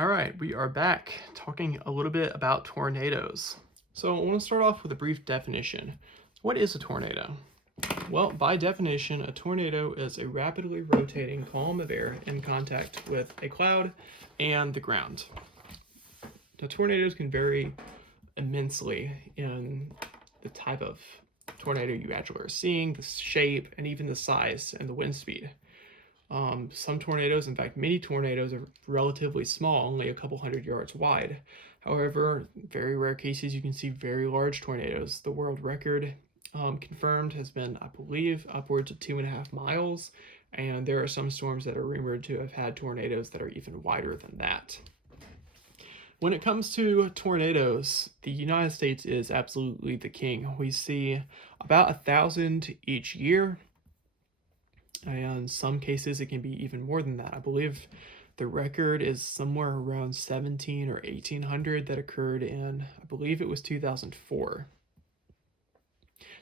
All right, we are back talking a little bit about tornadoes. So I want to start off with a brief definition. What is a tornado? Well, by definition, a tornado is a rapidly rotating column of air in contact with a cloud and the ground. Now, tornadoes can vary immensely in the type of tornado you actually are seeing, the shape, and even the size and the wind speed. Some tornadoes, in fact, many tornadoes are relatively small, only a couple hundred yards wide. However, very rare cases you can see very large tornadoes. The world record confirmed has been, I believe, upwards of 2.5 miles, and there are some storms that are rumored to have had tornadoes that are even wider than that. When it comes to tornadoes, the United States is absolutely the king. We see about 1,000 each year. And in some cases, it can be even more than that. I believe the record is somewhere around 17 or 1800 that occurred in, I believe it was 2004.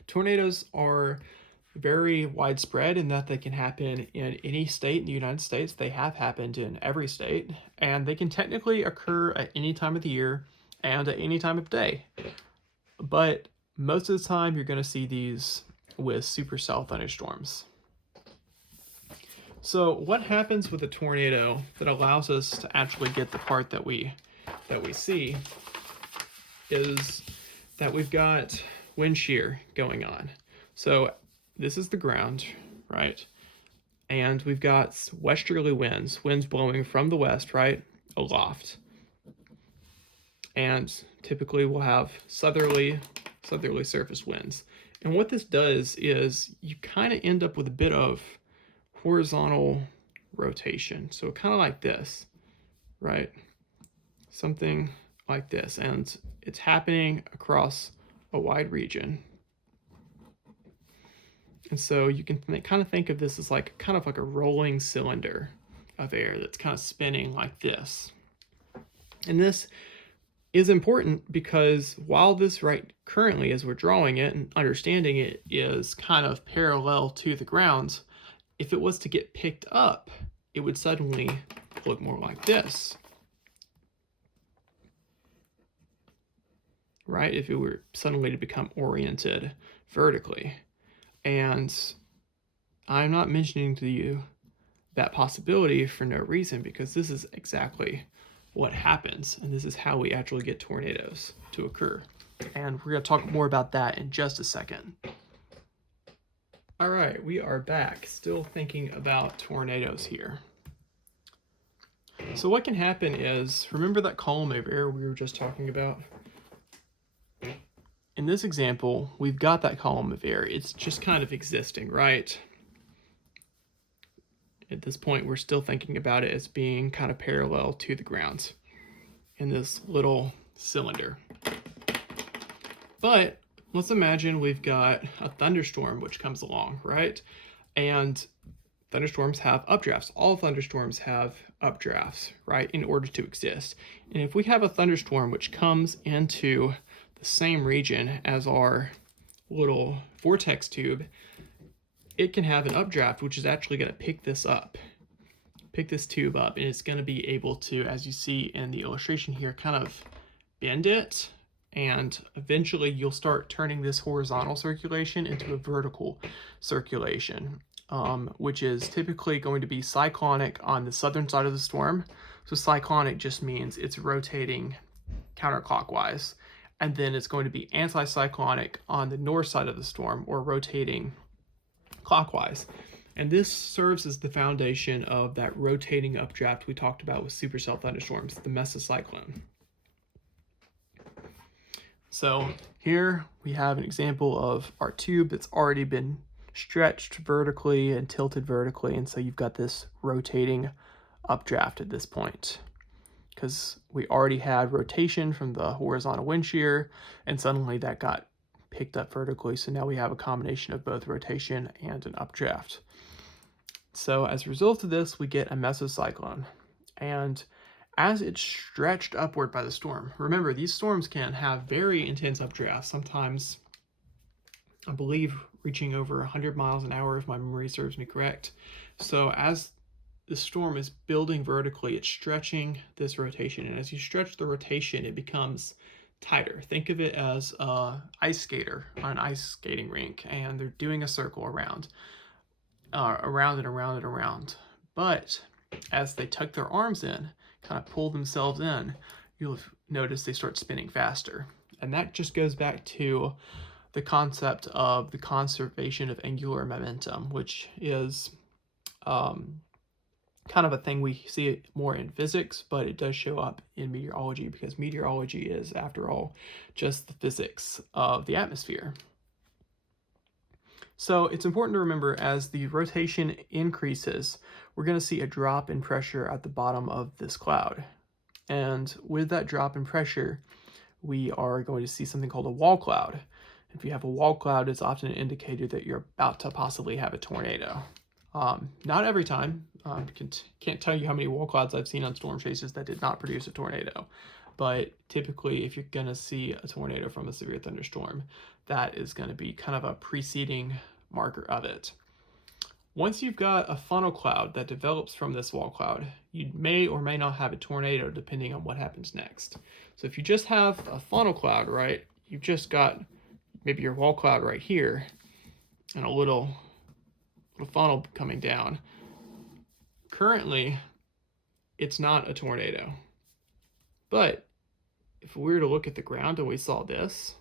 Tornadoes are very widespread in that they can happen in any state in the United States. They have happened in every state, and they can technically occur at any time of the year and at any time of day. But most of the time, you're going to see these with supercell thunderstorms. So what happens with a tornado that allows us to actually get the part that we see is that we've got wind shear going on. So this is the ground, right? And we've got westerly winds blowing from the west, right, aloft. And typically we'll have southerly surface winds. And what this does is you kind of end up with a bit of horizontal rotation. So kind of like this, right? Something like this. And it's happening across a wide region. And so you can kind of think of this as like kind of like a rolling cylinder of air that's kind of spinning like this. And this is important because while this right currently, as we're drawing it and understanding it, is kind of parallel to the ground, if it was to get picked up, it would suddenly look more like this, right? If it were suddenly to become oriented vertically. And I'm not mentioning to you that possibility for no reason, because this is exactly what happens, and this is how we actually get tornadoes to occur. And we're going to talk more about that in just a second. All right, we are back, still thinking about tornadoes here. So what can happen is, remember that column of air we were just talking about? In this example, we've got that column of air. It's just kind of existing, right? At this point, we're still thinking about it as being kind of parallel to the ground in this little cylinder. But let's imagine we've got a thunderstorm which comes along, right? And thunderstorms have updrafts. All thunderstorms have updrafts, right, in order to exist. And if we have a thunderstorm which comes into the same region as our little vortex tube, it can have an updraft which is actually going to pick this tube up, and it's going to be able to, as you see in the illustration here, kind of bend it, and eventually you'll start turning this horizontal circulation into a vertical circulation, which is typically going to be cyclonic on the southern side of the storm. So cyclonic just means it's rotating counterclockwise, and then it's going to be anticyclonic on the north side of the storm, or rotating clockwise. And this serves as the foundation of that rotating updraft we talked about with supercell thunderstorms, the mesocyclone. So here we have an example of our tube that's already been stretched vertically and tilted vertically, and so you've got this rotating updraft at this point, because we already had rotation from the horizontal wind shear, and suddenly that got picked up vertically, so now we have a combination of both rotation and an updraft. So as a result of this, we get a mesocyclone, and as it's stretched upward by the storm, remember, these storms can have very intense updrafts, sometimes, I believe, reaching over 100 miles an hour, if my memory serves me correct. So as the storm is building vertically, it's stretching this rotation. And as you stretch the rotation, it becomes tighter. Think of it as an ice skater on an ice skating rink, and they're doing a circle around and around and around. But as they tuck their arms in, kind of pull themselves in, you'll notice they start spinning faster. And that just goes back to the concept of the conservation of angular momentum, which is kind of a thing we see it more in physics, but it does show up in meteorology, because meteorology is, after all, just the physics of the atmosphere. So it's important to remember, as the rotation increases, we're going to see a drop in pressure at the bottom of this cloud. And with that drop in pressure, we are going to see something called a wall cloud. If you have a wall cloud, it's often an indicator that you're about to possibly have a tornado. Not every time. Can't tell you how many wall clouds I've seen on storm chasers that did not produce a tornado. But typically, if you're going to see a tornado from a severe thunderstorm, that is going to be kind of a preceding marker of it. Once you've got a funnel cloud that develops from this wall cloud, you may or may not have a tornado depending on what happens next. So if you just have a funnel cloud, right, you've just got maybe your wall cloud right here and a little funnel coming down. Currently, it's not a tornado. But if we were to look at the ground and we saw this,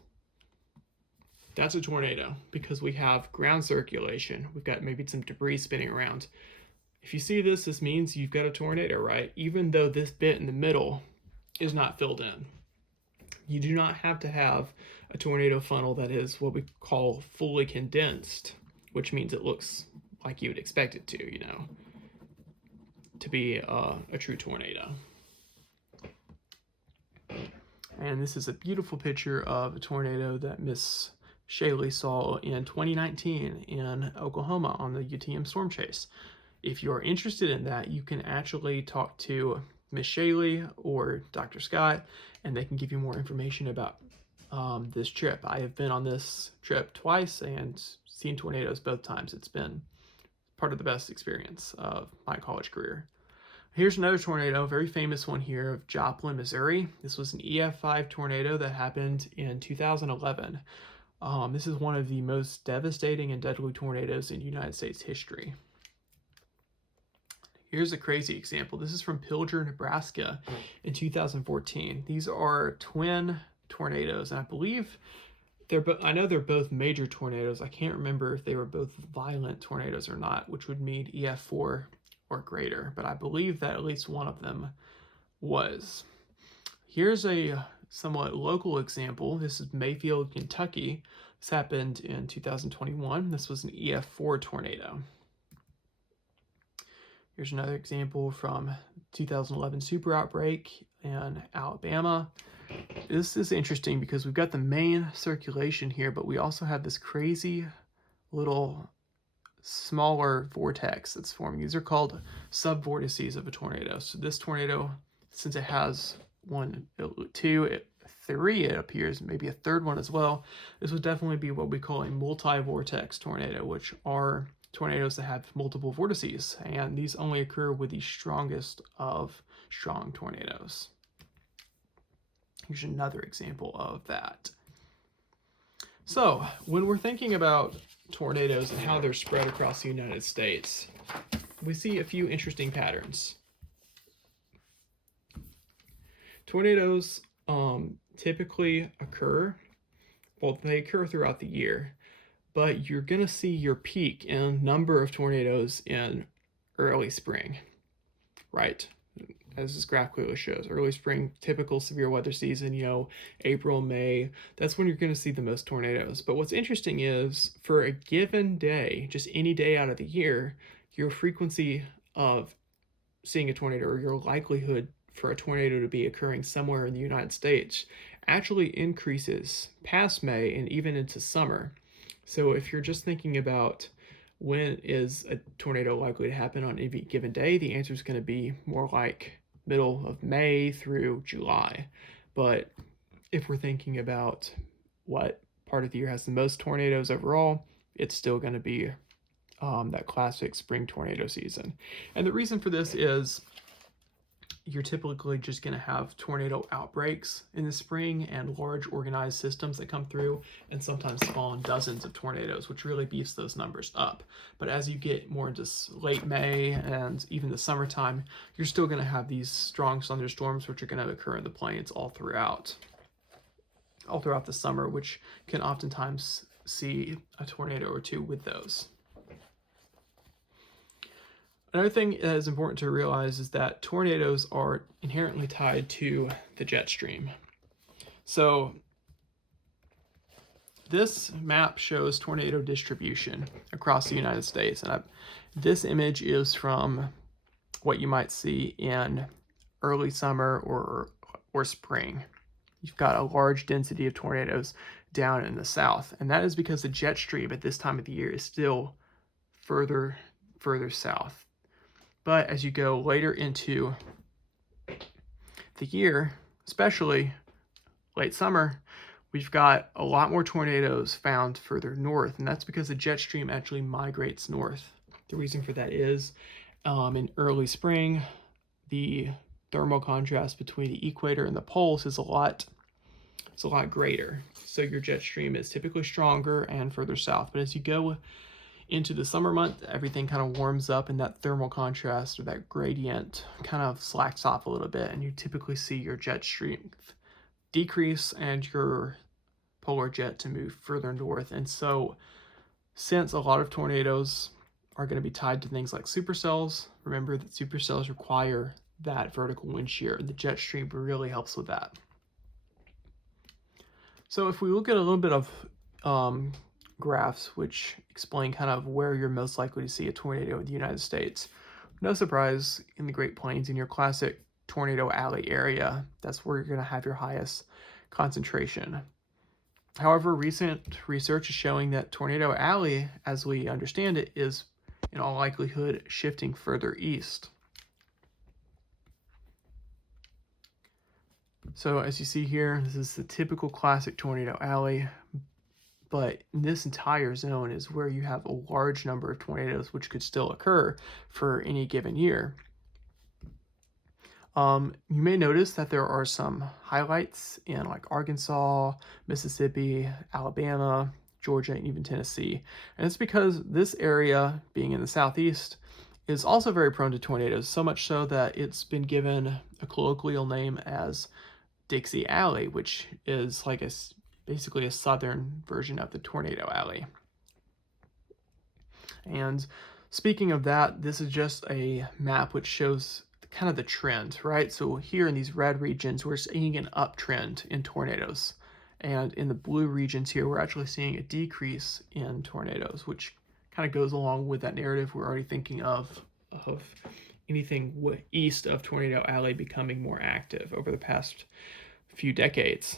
that's a tornado, because we have ground circulation. We've got maybe some debris spinning around. If you see this, this means you've got a tornado, right? Even though this bit in the middle is not filled in. You do not have to have a tornado funnel that is what we call fully condensed, which means it looks like you would expect it to, to be a true tornado. And this is a beautiful picture of a tornado that Miss Shaley saw in 2019 in Oklahoma on the UTM storm chase. If you're interested in that, you can actually talk to Miss Shaley or Dr. Scott, and they can give you more information about this trip. I have been on this trip twice and seen tornadoes both times. It's been part of the best experience of my college career. Here's another tornado, a very famous one here, of Joplin, Missouri. This was an EF5 tornado that happened in 2011. This is one of the most devastating and deadly tornadoes in United States history. Here's a crazy example. This is from Pilger, Nebraska in 2014. These are twin tornadoes, and I believe I know they're both major tornadoes. I can't remember if they were both violent tornadoes or not, which would mean EF4 or greater, but I believe that at least one of them was. Here's a somewhat local example. This is Mayfield, Kentucky. This happened in 2021. This was an EF4 tornado. Here's another example from 2011 super outbreak in Alabama. This is interesting because we've got the main circulation here, but we also have this crazy little smaller vortex that's forming. These are called subvortices of a tornado. So this tornado, since it has 1, 2, 3, it appears maybe a third one as well, this would definitely be what we call a multi-vortex tornado, which are tornadoes that have multiple vortices, and these only occur with the strongest of strong tornadoes. Here's another example of that. So when we're thinking about tornadoes and how they're spread across the United States, we see a few interesting patterns. Tornadoes typically occur, well, they occur throughout the year, but you're going to see your peak in number of tornadoes in early spring, right? As this graph clearly shows, early spring, typical severe weather season, April, May, that's when you're going to see the most tornadoes. But what's interesting is, for a given day, just any day out of the year, your frequency of seeing a tornado, or your likelihood for a tornado to be occurring somewhere in the United States, actually increases past May and even into summer. So if you're just thinking about when is a tornado likely to happen on any given day, the answer is going to be more like middle of May through July. But if we're thinking about what part of the year has the most tornadoes overall, it's still going to be that classic spring tornado season. And the reason for this is you're typically just going to have tornado outbreaks in the spring and large organized systems that come through and sometimes spawn dozens of tornadoes, which really beefs those numbers up. But as you get more into late May and even the summertime, you're still going to have these strong thunderstorms, which are going to occur in the plains all throughout the summer, which can oftentimes see a tornado or two with those. Another thing that is important to realize is that tornadoes are inherently tied to the jet stream. So this map shows tornado distribution across the United States. And this image is from what you might see in early summer or spring. You've got a large density of tornadoes down in the south. And that is because the jet stream at this time of the year is still further south. But as you go later into the year, especially late summer, we've got a lot more tornadoes found further north, and that's because the jet stream actually migrates north. The reason for that is in early spring, the thermal contrast between the equator and the poles is a lot greater. So your jet stream is typically stronger and further south. But as you go into the summer month, everything kind of warms up and that thermal contrast or that gradient kind of slacks off a little bit, and you typically see your jet strength decrease and your polar jet to move further north. And so since a lot of tornadoes are going to be tied to things like supercells, remember that supercells require that vertical wind shear. The jet stream really helps with that. So if we look at a little bit of graphs which explain kind of where you're most likely to see a tornado in the United States. No surprise, in the Great Plains, in your classic tornado alley area, that's where you're going to have your highest concentration. However, recent research is showing that tornado alley, as we understand it, is in all likelihood shifting further east. So as you see here, this is the typical classic tornado alley. But this entire zone is where you have a large number of tornadoes which could still occur for any given year. You may notice that there are some highlights in like Arkansas, Mississippi, Alabama, Georgia, and even Tennessee. And it's because this area, being in the southeast, is also very prone to tornadoes, so much so that it's been given a colloquial name as Dixie Alley, which is like basically a southern version of the tornado alley. And speaking of that, this is just a map which shows kind of the trend, right? So here in these red regions, we're seeing an uptrend in tornadoes. And in the blue regions here, we're actually seeing a decrease in tornadoes, which kind of goes along with that narrative we're already thinking of anything east of Tornado Alley becoming more active over the past few decades.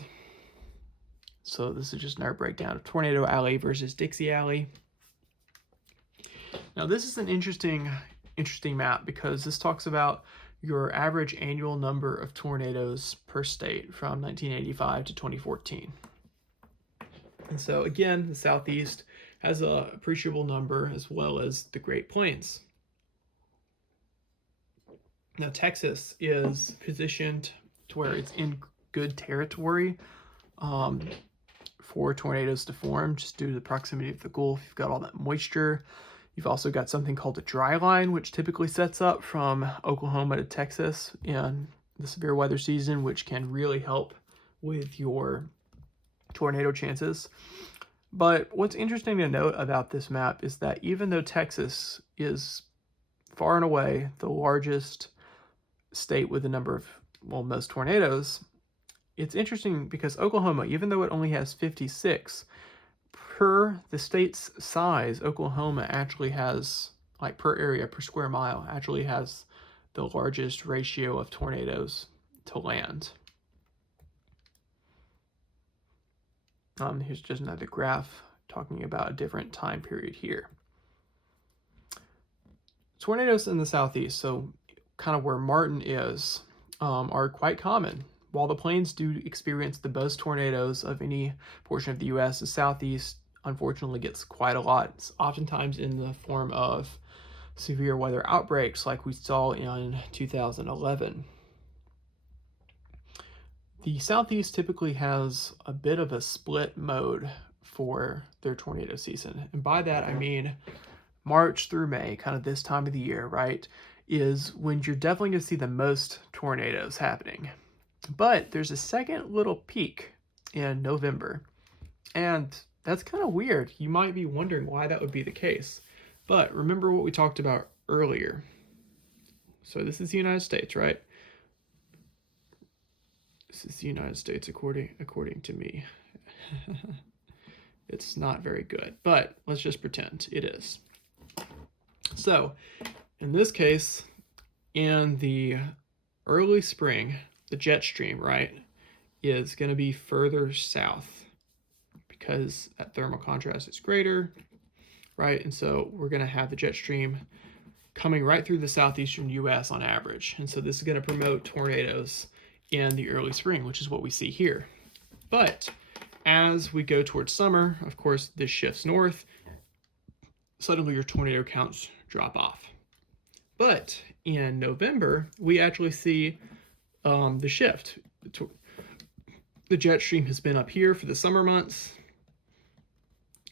So this is just another breakdown of Tornado Alley versus Dixie Alley. Now this is an interesting map because this talks about your average annual number of tornadoes per state from 1985 to 2014. And so again, the Southeast has an appreciable number as well as the Great Plains. Now Texas is positioned to where it's in good territory for tornadoes to form just due to the proximity of the Gulf. You've got all that moisture. You've also got something called the dry line, which typically sets up from Oklahoma to Texas in the severe weather season, which can really help with your tornado chances. But what's interesting to note about this map is that even though Texas is far and away the largest state with the number of, most tornadoes, it's interesting because Oklahoma, even though it only has 56, per the state's size, Oklahoma actually has, like per area, per square mile, actually has the largest ratio of tornadoes to land. Here's just another graph talking about a different time period here. Tornadoes in the southeast, so kind of where Martin is, are quite common. While the plains do experience the most tornadoes of any portion of the U.S., the southeast unfortunately gets quite a lot, it's oftentimes in the form of severe weather outbreaks like we saw in 2011. The Southeast typically has a bit of a split mode for their tornado season. And by that, I mean March through May, kind of this time of the year, right, is when you're definitely going to see the most tornadoes happening. But there's a second little peak in November. And that's kind of weird. You might be wondering why that would be the case. But remember what we talked about earlier. So this is the United States, right? This is the United States according to me. It's not very good, but let's just pretend it is. So in this case, in the early spring, the jet stream, right, is going to be further south because that thermal contrast is greater, right? And so we're going to have the jet stream coming right through the southeastern U.S. on average. And so this is going to promote tornadoes in the early spring, which is what we see here. But as we go towards summer, of course, this shifts north. Suddenly your tornado counts drop off. But in November, we actually see the shift. The jet stream has been up here for the summer months.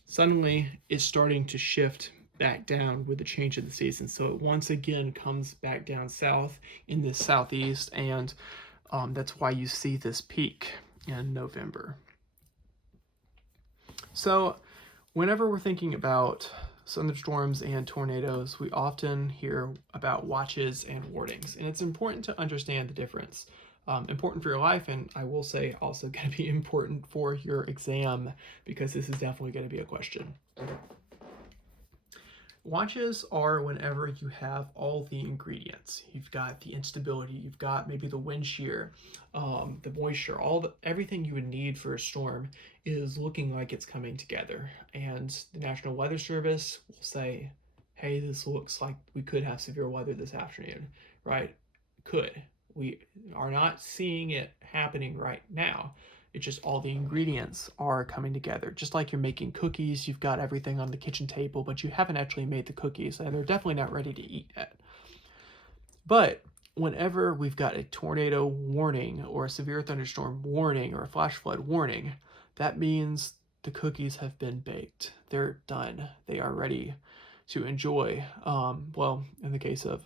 Suddenly, it's starting to shift back down with the change of the season. So it once again comes back down south in the southeast, and that's why you see this peak in November. So whenever we're thinking about thunderstorms and tornadoes, we often hear about watches and warnings, and it's important to understand the difference. Important for your life, and I will say also going to be important for your exam, because this is definitely going to be a question. Watches are whenever you have all the ingredients. You've got the instability, you've got maybe the wind shear, the moisture, everything you would need for a storm is looking like it's coming together. And the National Weather Service will say, hey, this looks like we could have severe weather this afternoon, right? Could. We are not seeing it happening right now. It's just all the ingredients are coming together. Just like you're making cookies, you've got everything on the kitchen table, but you haven't actually made the cookies, and they're definitely not ready to eat yet. But whenever we've got a tornado warning or a severe thunderstorm warning or a flash flood warning, that means the cookies have been baked. They're done. They are ready to enjoy. Well, in the case of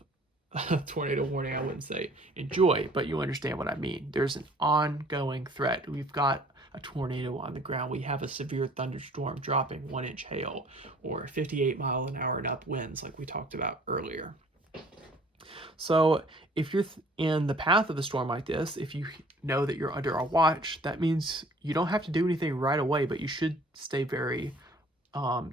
a tornado warning, I wouldn't say enjoy, but you understand what I mean. There's an ongoing threat. We've got a tornado on the ground. We have a severe thunderstorm dropping 1-inch hail or 58-mile-an-hour and up winds like we talked about earlier. So if you're in the path of a storm like this, if you know that you're under a watch, that means you don't have to do anything right away, but you should stay very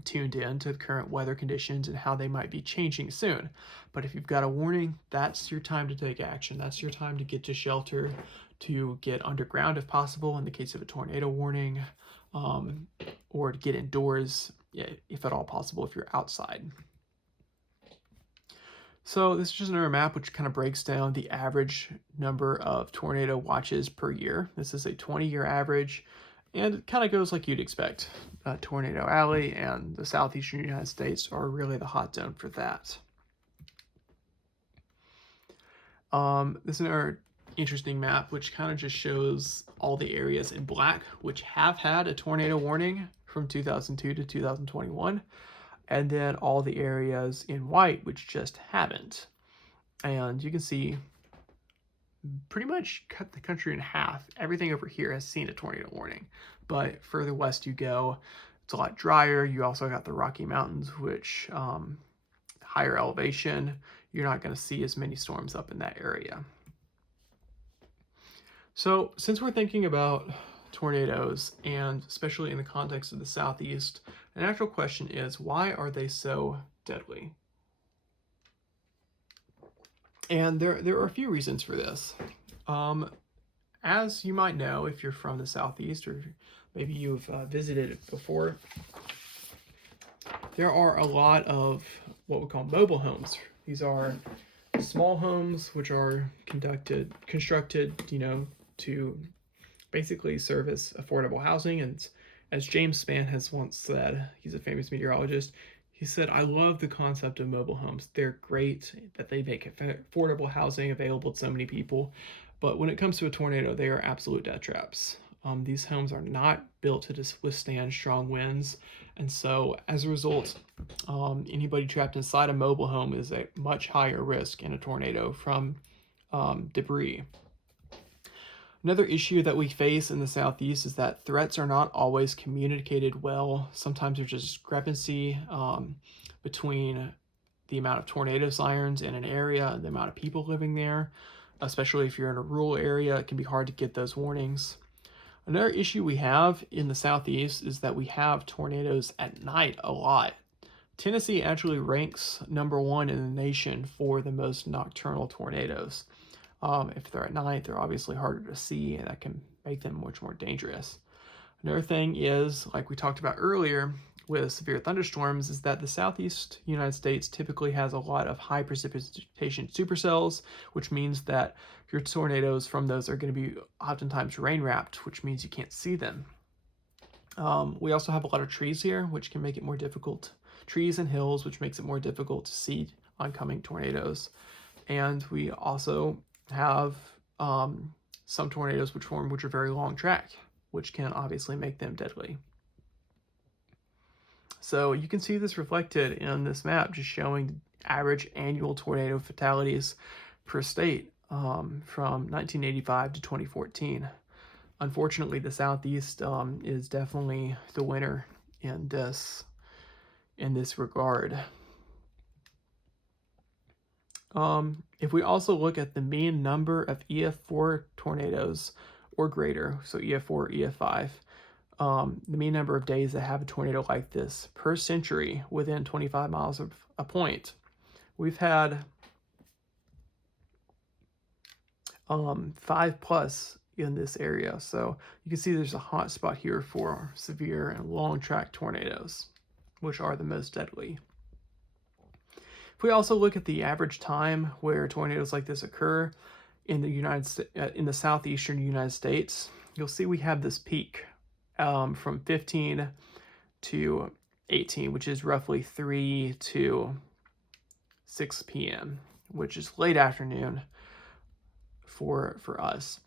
tuned in to the current weather conditions and how they might be changing soon. But if you've got a warning, that's your time to take action. That's your time to get to shelter, to get underground if possible in the case of a tornado warning, or to get indoors if at all possible if you're outside. So this is just another map which kind of breaks down the average number of tornado watches per year. This is a 20-year average, and it kind of goes like you'd expect. Tornado Alley and the southeastern United States are really the hot zone for that. This is another interesting map which kind of just shows all the areas in black which have had a tornado warning from 2002 to 2021, and then all the areas in white which just haven't. And you can see pretty much cut the country in half. Everything over here has seen a tornado warning, but further west you go, it's a lot drier. You also got the Rocky Mountains, which higher elevation, you're not going to see as many storms up in that area. So since we're thinking about tornadoes, and especially in the context of the Southeast, the natural question is, why are they so deadly? And there are a few reasons for this. As you might know, if you're from the Southeast, or maybe you've visited it before, there are a lot of what we call mobile homes. These are small homes which are constructed, to basically serve as affordable housing, and As James Spann has once said, he's a famous meteorologist, he said, I love the concept of mobile homes. They're great that they make affordable housing available to so many people. But when it comes to a tornado, they are absolute death traps. These homes are not built to withstand strong winds. And so as a result, anybody trapped inside a mobile home is at much higher risk in a tornado from debris. Another issue that we face in the Southeast is that threats are not always communicated well. Sometimes there's a discrepancy between the amount of tornado sirens in an area and the amount of people living there. Especially if you're in a rural area, it can be hard to get those warnings. Another issue we have in the Southeast is that we have tornadoes at night a lot. Tennessee actually ranks #1 in the nation for the most nocturnal tornadoes. If they're at night, they're obviously harder to see, and that can make them much more dangerous. Another thing is, like we talked about earlier with severe thunderstorms, is that the southeast United States typically has a lot of high precipitation supercells, which means that your tornadoes from those are going to be oftentimes rain wrapped, which means you can't see them. We also have a lot of trees here, which can make it more difficult. Trees and hills, which makes it more difficult to see oncoming tornadoes. And we also have some tornadoes which are very long track, which can obviously make them deadly. So you can see this reflected in this map, just showing average annual tornado fatalities per state from 1985 to 2014. Unfortunately, the Southeast is definitely the winner in this regard. If we also look at the mean number of EF4 tornadoes or greater, so EF4 or EF5, the mean number of days that have a tornado like this per century within 25 miles of a point, we've had 5+ in this area. So you can see there's a hot spot here for severe and long track tornadoes, which are the most deadly. If we also look at the average time where tornadoes like this occur in the southeastern United States, you'll see we have this peak from 15 to 18, which is roughly 3 to 6 p.m., which is late afternoon for us.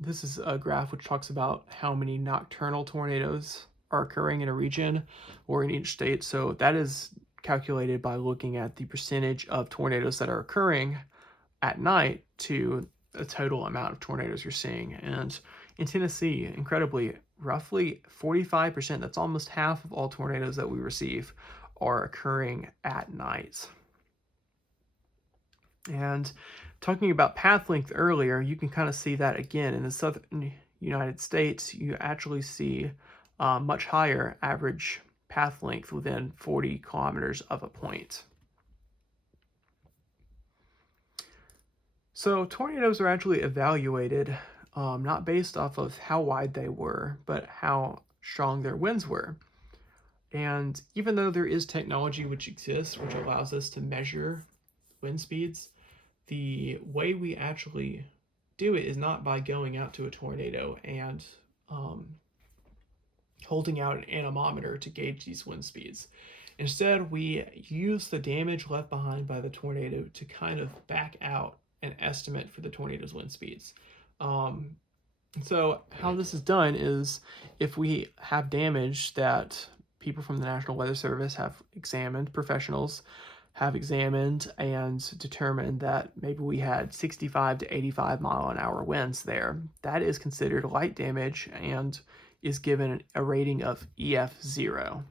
This is a graph which talks about how many nocturnal tornadoes are occurring in a region or in each state. So that is calculated by looking at the percentage of tornadoes that are occurring at night to the total amount of tornadoes you're seeing. And in Tennessee, incredibly, roughly 45%, that's almost half of all tornadoes that we receive, are occurring at night. And talking about path length earlier, you can kind of see that again in the southern United States. You actually see much higher average path length within 40 kilometers of a point. So tornadoes are actually evaluated not based off of how wide they were, but how strong their winds were. And even though there is technology which exists, which allows us to measure wind speeds, the way we actually do it is not by going out to a tornado and holding out an anemometer to gauge these wind speeds. Instead, we use the damage left behind by the tornado to kind of back out an estimate for the tornado's wind speeds. So how this is done is if we have damage that people from the National Weather Service have examined, professionals have examined and determined that maybe we had 65 to 85 mile an hour winds there, that is considered light damage and is given a rating of EF0.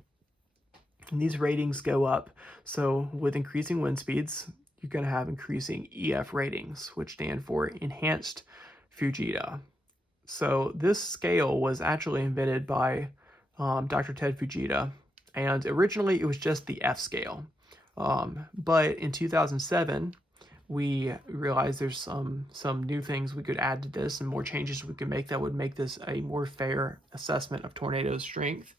And these ratings go up. So with increasing wind speeds, you're going to have increasing EF ratings, which stand for Enhanced Fujita. So this scale was actually invented by Dr. Ted Fujita, and originally it was just the F scale. But in 2007, we realized there's some new things we could add to this and more changes we could make that would make this a more fair assessment of tornado strength.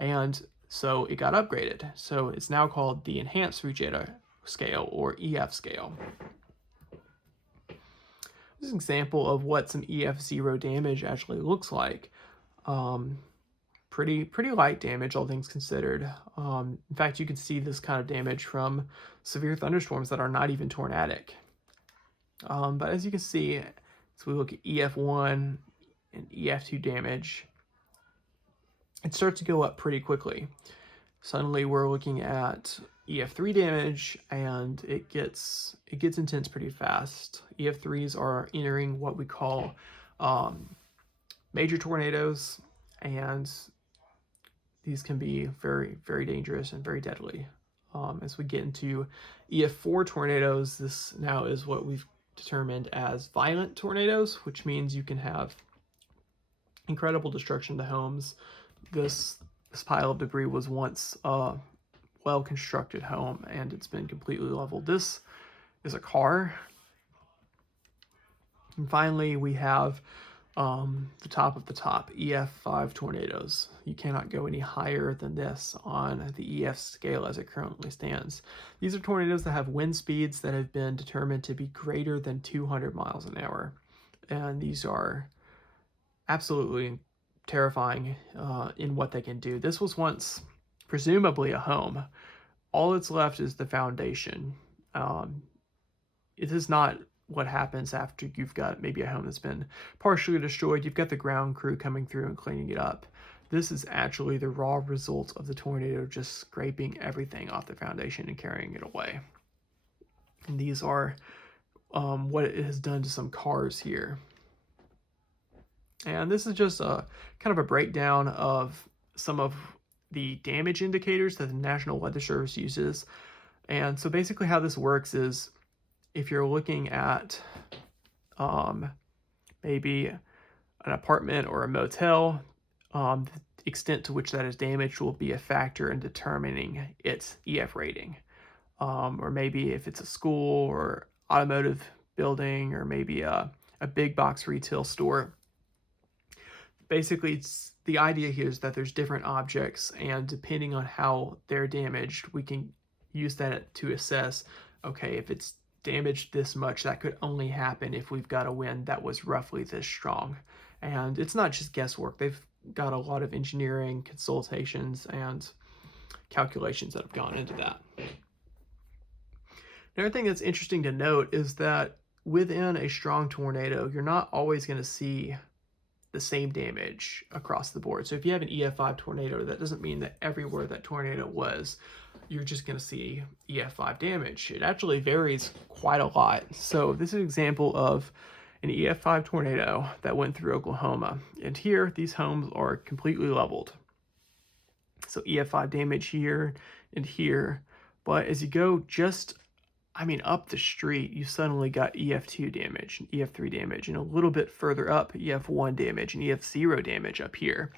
And so it got upgraded. So it's now called the Enhanced Fujita scale, or EF scale. This is an example of what some EF0 damage actually looks like. Pretty light damage, all things considered. In fact, you can see this kind of damage from severe thunderstorms that are not even tornadic. But as you can see, as we look at EF1 and EF2 damage, it starts to go up pretty quickly. Suddenly we're looking at EF3 damage, and it gets intense pretty fast. EF3s are entering what we call major tornadoes, and these can be very, very dangerous and very deadly. As we get into EF4 tornadoes, this now is what we've determined as violent tornadoes, which means you can have incredible destruction to homes. This pile of debris was once a well-constructed home, and it's been completely leveled. This is a car. And finally, we have the top of the top, EF5 tornadoes. You cannot go any higher than this on the EF scale as it currently stands. These are tornadoes that have wind speeds that have been determined to be greater than 200 miles an hour. And these are absolutely terrifying in what they can do. This was once presumably a home. All that's left is the foundation. It is not what happens after you've got maybe a home that's been partially destroyed. You've got the ground crew coming through and cleaning it up. This is actually the raw result of the tornado just scraping everything off the foundation and carrying it away. And these are what it has done to some cars here. And this is just a kind of a breakdown of some of the damage indicators that the National Weather Service uses. And so basically how this works is if you're looking at maybe an apartment or a motel, the extent to which that is damaged will be a factor in determining its EF rating. Or maybe if it's a school or automotive building, or maybe a big box retail store. Basically, the idea here is that there's different objects, and depending on how they're damaged, we can use that to assess, okay, if it's damaged this much, that could only happen if we've got a wind that was roughly this strong. And it's not just guesswork. They've got a lot of engineering consultations and calculations that have gone into that. Another thing that's interesting to note is that within a strong tornado, you're not always going to see the same damage across the board. So if you have an EF5 tornado, that doesn't mean that everywhere that tornado was, you're just going to see EF5 damage. It actually varies quite a lot. So this is an example of an EF5 tornado that went through Oklahoma. And here, these homes are completely leveled. So EF5 damage here and here. But as you go just up the street, you suddenly got EF2 damage, and EF3 damage, and a little bit further up, EF1 damage, and EF0 damage up here.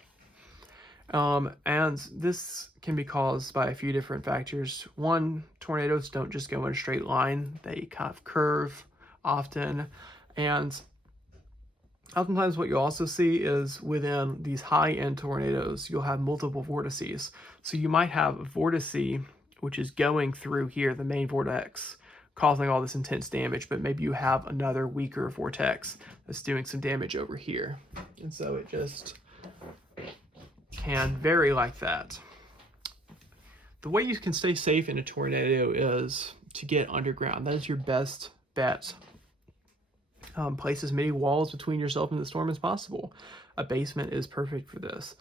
And this can be caused by a few different factors. One, tornadoes don't just go in a straight line. They kind of curve often. And oftentimes what you'll also see is within these high-end tornadoes, you'll have multiple vortices. So you might have a vortice, which is going through here, the main vortex, causing all this intense damage, but maybe you have another weaker vortex that's doing some damage over here. And so it just can vary like that. The way you can stay safe in a tornado is to get underground. That is your best bet. Place as many walls between yourself and the storm as possible. A basement is perfect for this.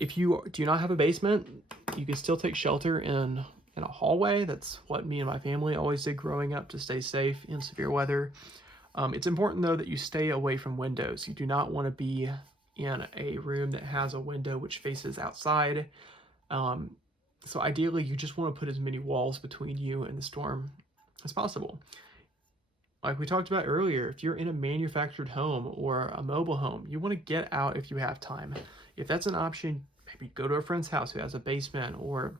If you do not have a basement, you can still take shelter in a hallway. That's what me and my family always did growing up to stay safe in severe weather. It's important, though, that you stay away from windows. You do not want to be in a room that has a window which faces outside. So ideally, you just want to put as many walls between you and the storm as possible. Like we talked about earlier, if you're in a manufactured home or a mobile home, you want to get out if you have time. If that's an option, maybe go to a friend's house who has a basement, or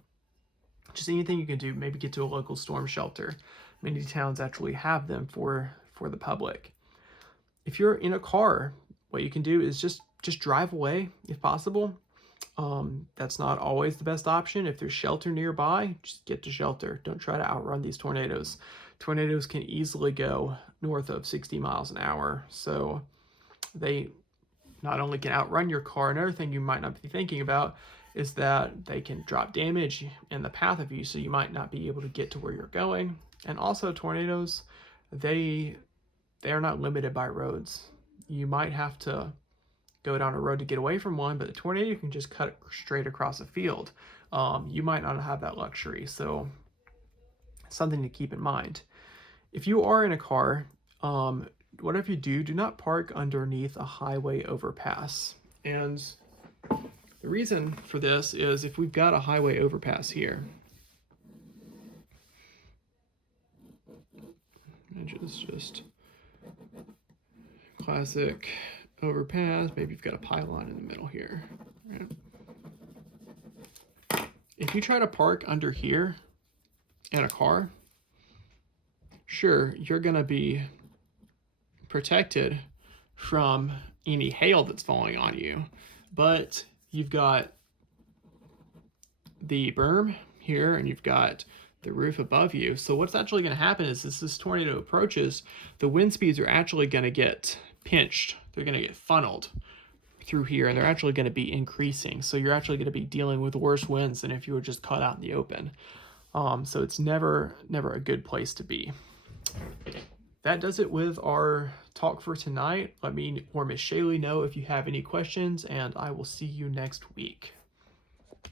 just anything you can do. Maybe get to a local storm shelter. Many towns actually have them for the public. If you're in a car, what you can do is just drive away if possible. That's not always the best option. If there's shelter nearby, just get to shelter. Don't try to outrun these tornadoes. Tornadoes can easily go north of 60 miles an hour. So they not only can outrun your car, another thing you might not be thinking about is that they can drop damage in the path of you, so you might not be able to get to where you're going. And also tornadoes, they are not limited by roads. You might have to go down a road to get away from one, but the tornado can just cut straight across a field. You might not have that luxury, so something to keep in mind. If you are in a car, whatever you do, do not park underneath a highway overpass. And the reason for this is if we've got a highway overpass here, which is just classic overpass, maybe you've got a pylon in the middle here. Right? If you try to park under here in a car, sure, you're going to be protected from any hail that's falling on you, but you've got the berm here and you've got the roof above you. So what's actually going to happen is as this tornado approaches, the wind speeds are actually going to get pinched. They're going to get funneled through here, and they're actually going to be increasing. So you're actually going to be dealing with worse winds than if you were just caught out in the open. So it's never a good place to be. That does it with our talk for tonight. Let me or Miss Shaley know if you have any questions, and I will see you next week.